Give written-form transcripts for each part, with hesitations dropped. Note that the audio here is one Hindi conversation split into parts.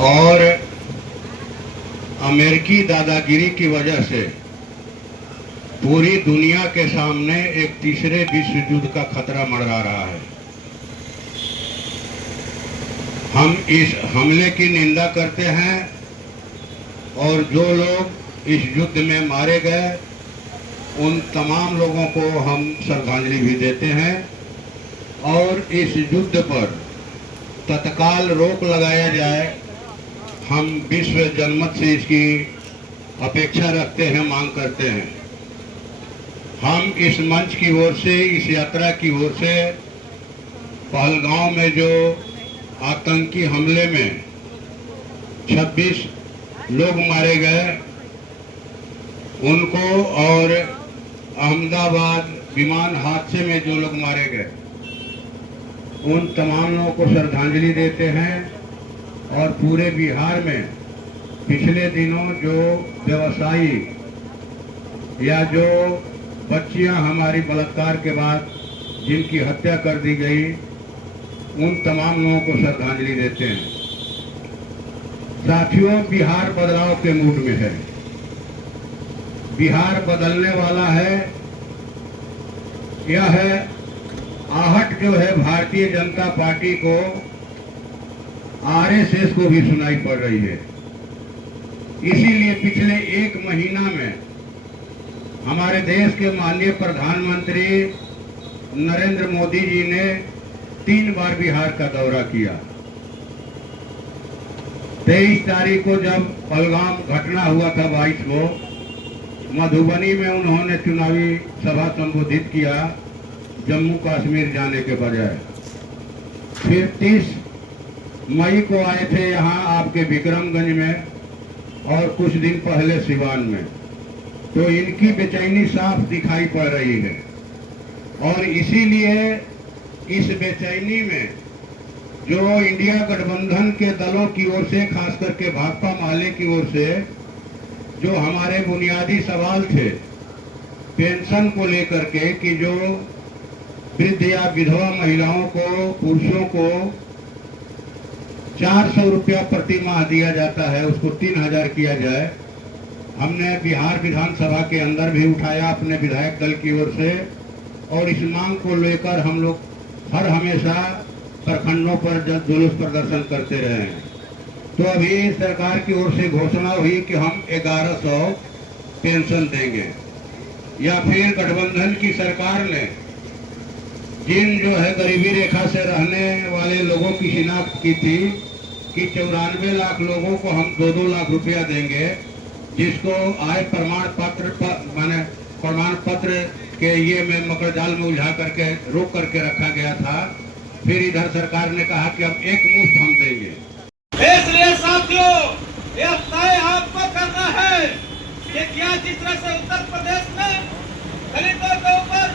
और अमेरिकी दादागिरी की वजह से पूरी दुनिया के सामने एक तीसरे विश्व युद्ध का खतरा मंडरा रहा है। हम इस हमले की निंदा करते हैं और जो लोग इस युद्ध में मारे गए उन तमाम लोगों को हम श्रद्धांजलि भी देते हैं और इस युद्ध पर तत्काल रोक लगाया जाए। हम विश्व जनमत से इसकी अपेक्षा रखते हैं, मांग करते हैं। हम इस मंच की ओर से, इस यात्रा की ओर से पहलगांव में जो आतंकी हमले में 26 लोग मारे गए उनको और अहमदाबाद विमान हादसे में जो लोग मारे गए उन तमाम लोगों को श्रद्धांजलि देते हैं। और पूरे बिहार में पिछले दिनों जो व्यवसायी या जो बच्चियां हमारी बलात्कार के बाद जिनकी हत्या कर दी गई उन तमाम लोगों को श्रद्धांजलि देते हैं। साथियों, बिहार बदलाव के मूड में है, बिहार बदलने वाला है। यह है आहट जो है भारतीय जनता पार्टी को, आरएसएस को भी सुनाई पड़ रही है। इसीलिए पिछले 1 महीना में हमारे देश के माननीय प्रधानमंत्री नरेंद्र मोदी जी ने 3 बार बिहार का दौरा किया। 23 तारीख को जब पहलगाम घटना हुआ था 22 को, मधुबनी में उन्होंने चुनावी सभा संबोधित किया जम्मू कश्मीर जाने के बजाय। फिर 30 मई को आए थे यहाँ आपके विक्रमगंज में और कुछ दिन पहले सिवान में। तो इनकी बेचैनी साफ दिखाई पड़ रही है और इसीलिए इस बेचैनी में जो इंडिया गठबंधन के दलों की ओर से, खास करके भाकपा माले की ओर से जो हमारे बुनियादी सवाल थे पेंशन को लेकर के कि जो वृद्ध या विधवा महिलाओं को, पुरुषों को 400 रुपया प्रति माह दिया जाता है उसको 3000 किया जाए, हमने बिहार विधानसभा के अंदर भी उठाया अपने विधायक दल की ओर से। और इस मांग को लेकर हम लोग हर हमेशा प्रखंडों पर जुलूस प्रदर्शन करते रहे हैं। तो अभी सरकार की ओर से घोषणा हुई कि हम 1100 पेंशन देंगे। या फिर गठबंधन की सरकार ने जिन जो है गरीबी रेखा से रहने वाले लोगों की शिनाख्त की थी कि 94 लाख लोगों को हम 2-2 लाख रुपया देंगे, जिसको आय प्रमाण पत्र के ये में मकर जाल में उलझा करके रोक करके रखा गया था। फिर इधर सरकार ने कहा कि अब एक मुश्त हम देंगे। इसलिए साथियों, यह तय आपको करना है कि क्या जिस तरह से उत्तर प्रदेश में दलितों के ऊपर,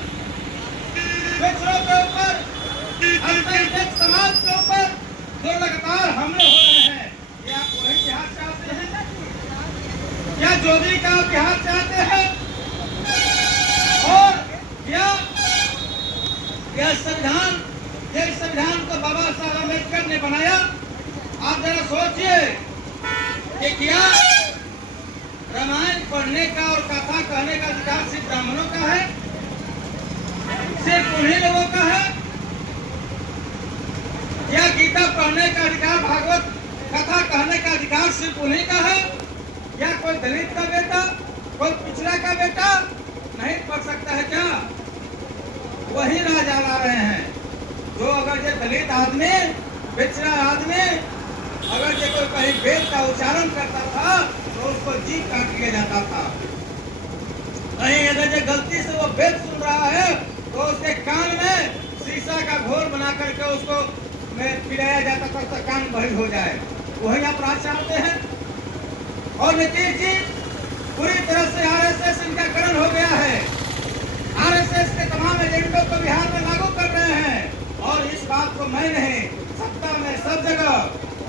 पिछड़ों के ऊपर, अल्पसंख्यक समाज के ऊपर जो लगातार हमले हो रहे हैं, क्या आप वही बिहार चाहते हैं? क्या जोगी का बिहार चाहते हैं? और क्या यह संविधान को बाबा साहब अम्बेडकर ने बनाया? आप जरा सोचिए कि क्या रामायण पढ़ने का और कथा कहने का अधिकार सिर्फ ब्राह्मणों का है, सिर्फ उन्हीं लोगों का है? क्या गीता पढ़ने का अधिकार, भागवत कथा कहने का अधिकार सिर्फ उन्हीं का है? क्या कोई दलित का बेटा, कोई पिछड़ा का बेटा नहीं पढ़ सकता है क्या? वही राजा ला रहे हैं जो अगर ये दलित आदमी, पिछड़ा आदमी अगर ये कोई कहीं वेद का उच्चारण करता था तो उसको जीभ काट लिया जाता था। कहीं अगर ये गलती से वो वेद सुन रहा है तो उसके कान में शीशा का घोर बना करके उसको पिलाया जाता था तो कान बहिर हो जाए। वही अपराध चाहते हैं। और नीतीश जी पूरी तरह से आरएसएस इनका करण हो गया है। आरएसएस के तमाम एजेंडों को बिहार में लागू कर रहे हैं और इस बात को मैं नहीं, सत्ता में सब जगह।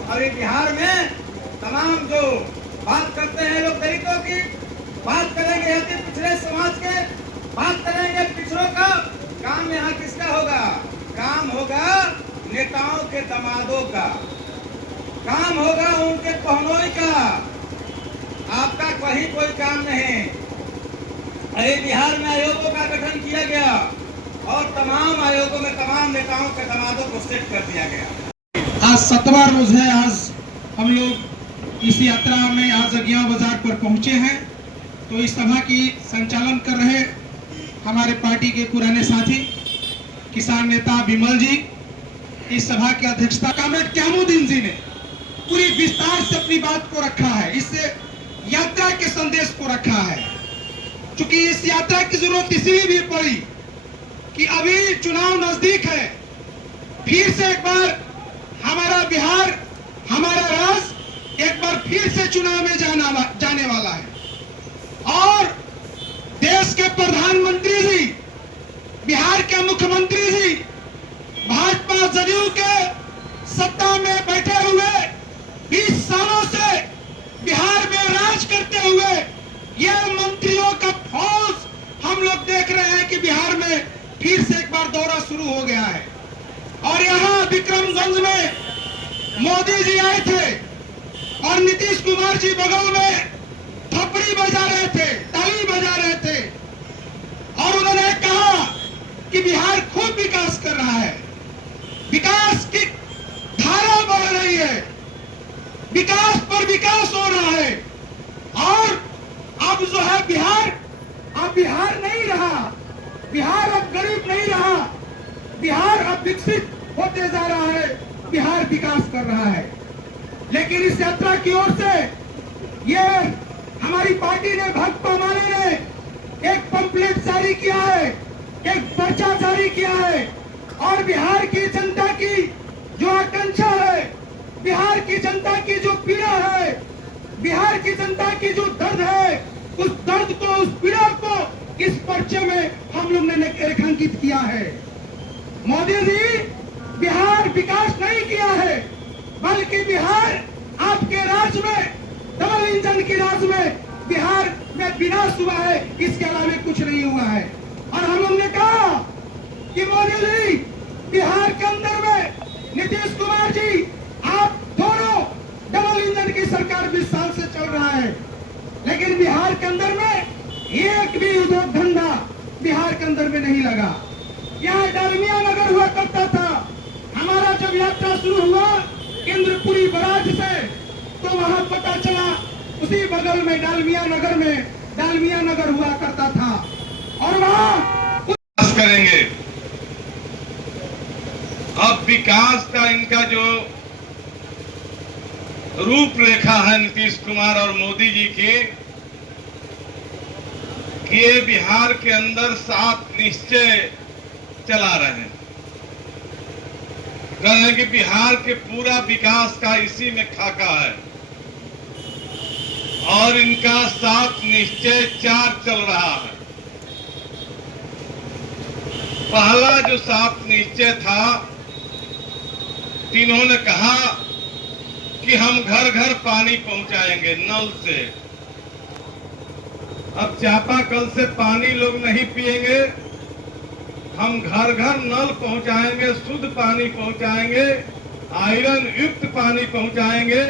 और बिहार में तमाम जो बात करते हैं लोग दलितों की, बात करेंगे अति पिछड़े समाज के, बात करेंगे पिछड़ों का, काम यहाँ किसका होगा? काम होगा नेताओं के दमादों का। काम होगा उनके पहनोई का, आपका कहीं कोई काम नहीं। अरे बिहार में आयोगों का गठन किया गया और तमाम आयोगों में तमाम नेताओं के दामादों को सेट कर दिया गया। आज 7वां रोज है। आज हम लोग इस यात्रा में आज अगिया बाजार पर पहुंचे हैं। तो इस सभा की संचालन कर रहे हमारे पार्टी के पुराने साथी किसान नेता विमल जी, इस सभा की अध्यक्षता कामरेड क्यामुद्दीन जी ने पूरी विस्तार से अपनी बात को रखा है, इससे यात्रा के संदेश को रखा है। चूंकि इस यात्रा की जरूरत इसलिए भी पड़ी कि अभी चुनाव नजदीक है, फिर से एक बार हमारा बिहार, हमारा राज्य एक बार फिर से चुनाव में जाने वाला है और देश के प्रधानमंत्री जी, बिहार के मुख्यमंत्री जी, भाजपा जदयू के सत्ता में बैठे हुए 20 सालों से बिहार में राज करते हुए ये मंत्रियों का फौज हम लोग देख रहे हैं कि बिहार में फिर से एक बार दौरा शुरू हो गया है। और यहाँ विक्रमगंज में मोदी जी आए थे और नीतीश कुमार जी बगल में थपड़ी बजा रहे थे, ताली बजा रहे थे और उन्होंने कहा कि बिहार खूब विकास कर रहा है, विकास की धारा बढ़ रही है, विकास पर विकास हो रहा है। और अब जो है बिहार, अब बिहार नहीं रहा, बिहार अब गरीब नहीं रहा, बिहार अब विकसित होते जा रहा है, बिहार विकास कर रहा है। लेकिन इस यात्रा की ओर से ये हमारी पार्टी ने, भाकपा माले ने एक पंपलेट जारी किया है, एक पर्चा जारी किया है और बिहार की जनता की जो आकांक्षा है, बिहार की जनता की जो पीड़ा है, बिहार की जनता की जो दर्द है, उस दर्द को, उस पीड़ा को इस पर्चे में हम लोग ने रेखांकित किया है। मोदी जी, बिहार विकास नहीं किया है, बल्कि बिहार आपके राज्य में, डबल इंजन के राज्य में बिहार में विनाश हुआ है, इसके अलावा कुछ नहीं हुआ है। और हम लोग ने कहा कि मोदी जी, बिहार के अंदर में नीतीश कुमार जी, आप दोनों डबल इंजन की सरकार 20 साल से चल रहा है, लेकिन बिहार के अंदर में एक भी उद्योग धंधा बिहार के अंदर में नहीं लगा। यहाँ डालमिया नगर हुआ करता था, हमारा जब यात्रा शुरू हुआ इंद्रपुरी बराज से, तो वहां पता चला उसी बगल में डालमिया नगर हुआ करता था और वहां करेंगे। अब विकास का इनका जो रूपरेखा है नीतीश कुमार और मोदी जी की, कि ये बिहार के अंदर 7 निश्चय चला रहे हैं, कह रहे हैं कि बिहार के पूरा विकास का इसी में खाका है और इनका 7 निश्चय 4 चल रहा है। पहला जो 7 निश्चय था, इन्होंने कहा कि हम घर घर पानी पहुंचाएंगे नल से। अब चापाकल से पानी लोग नहीं पिएंगे, हम घर घर नल पहुंचाएंगे, शुद्ध पानी पहुंचाएंगे, आयरन युक्त पानी पहुंचाएंगे।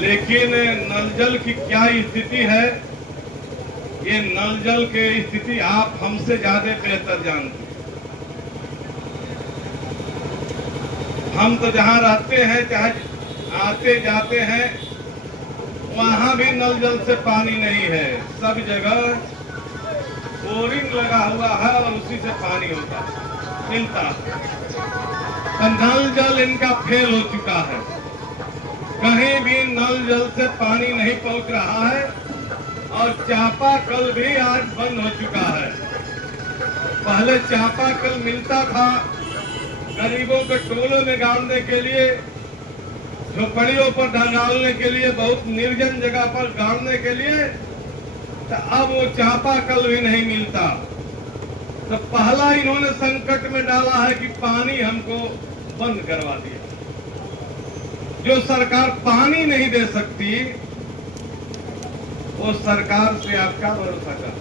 लेकिन नल जल की क्या स्थिति है, ये नल जल की स्थिति आप हमसे ज्यादा बेहतर जानते हैं। हम तो जहां रहते हैं, चाहे आते जाते हैं, वहां भी नल जल से पानी नहीं है। सब जगह बोरिंग लगा हुआ है और उसी से पानी होता मिलता है। तो नल जल इनका फेल हो चुका है, कहीं भी नल जल से पानी नहीं पहुंच रहा है और चापाकल भी आज बंद हो चुका है। पहले चापाकल मिलता था गरीबों के टोलों में गाड़ने के लिए, झोपड़ियों पर डालने के लिए, बहुत निर्जन जगह पर गाड़ने के लिए, तो अब वो चापाकल भी नहीं मिलता। तो पहला इन्होंने संकट में डाला है कि पानी हमको बंद करवा दिया। जो सरकार पानी नहीं दे सकती, वो सरकार से आप क्या भरोसा कर।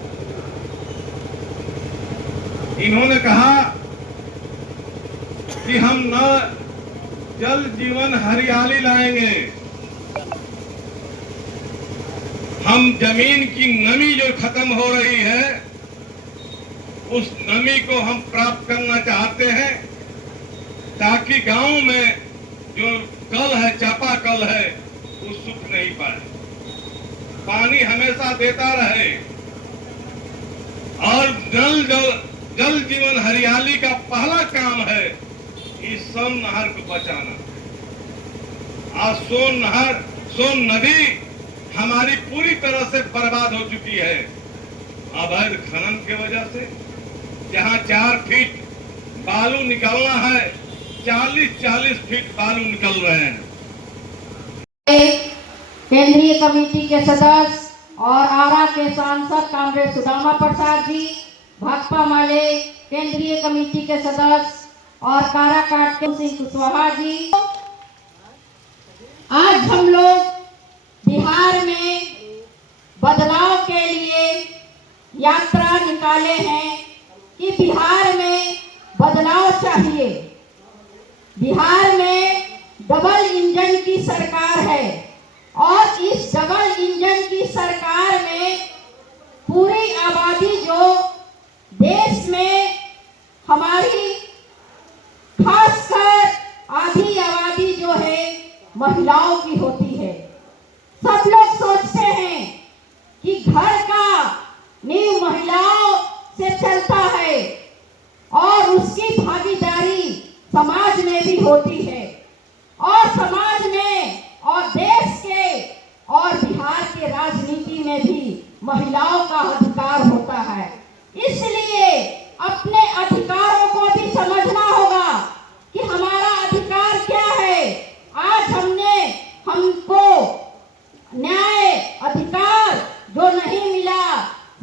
इन्होंने कहा कि हम न जल जीवन हरियाली लाएंगे। हम जमीन की नमी जो खत्म हो रही है, उस नमी को हम प्राप्त करना चाहते हैं, ताकि गांव में जो कल है, चापाकल है, वो सूख नहीं पाए, पानी हमेशा देता रहे। और जल जीवन हरियाली का पहला काम है इस सोन नहर को बचाना। आज सोन नदी हमारी पूरी तरह से बर्बाद हो चुकी है अवैध खनन की वजह से। जहां 4 फीट बालू निकलना है, 40-40 फीट बालू निकल रहे हैं। केंद्रीय कमेटी के सदस्य और आरा के सांसद कामरेड सुदामा प्रसाद जी, भाकपा माले केंद्रीय कमेटी के सदस्य और काराकाट के सिंह कुशवाहा जी, आज हम लोग बिहार में बदलाव के लिए यात्रा निकाले हैं कि बिहार में बदलाव चाहिए। बिहार में डबल इंजन की सरकार है और इस डबल इंजन की सरकार में पूरी आबादी जो देश में हमारी खासकर आधी आबादी जो है महिलाओं की होती है। सब लोग सोचते हैं कि घर का नींव महिलाओं से चलता है और उसकी भागीदारी समाज में भी होती है और समाज में और देश के और बिहार के राजनीति में भी महिलाओं का अधिकार होता है। इसलिए अपने अधिकारों को भी समझना होगा कि हमारा अधिकार क्या है। आज हमको न्याय अधिकार जो नहीं मिला,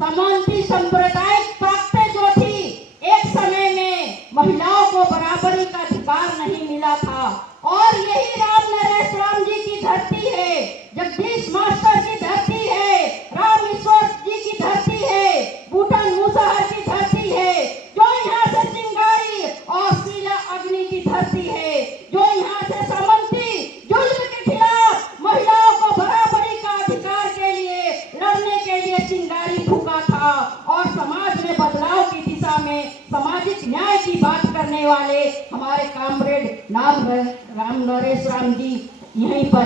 समानती सांप्रदायिक ताकतें जो थी, एक समय में महिलाओं को बराबरी का अधिकार नहीं मिला था। और यही राम नरेश राम जी की धरती है, जगदीश मास्टर की धरती है, राम ईश्वर जी की धरती है, बूटन मुसहर की धरती है, जो यहाँ से चिंगारी और शीला अग्नि की धरती है, जो यहाँ से सामंती जुल्म के खिलाफ महिलाओं को बराबरी का अधिकार के लिए लड़ने के लिए चिंगारी फूंका था और समाज में बदलाव की दिशा में सामाजिक न्याय की बात करने वाले हमारे कामरेड राम नरेश राम जी यहीं पर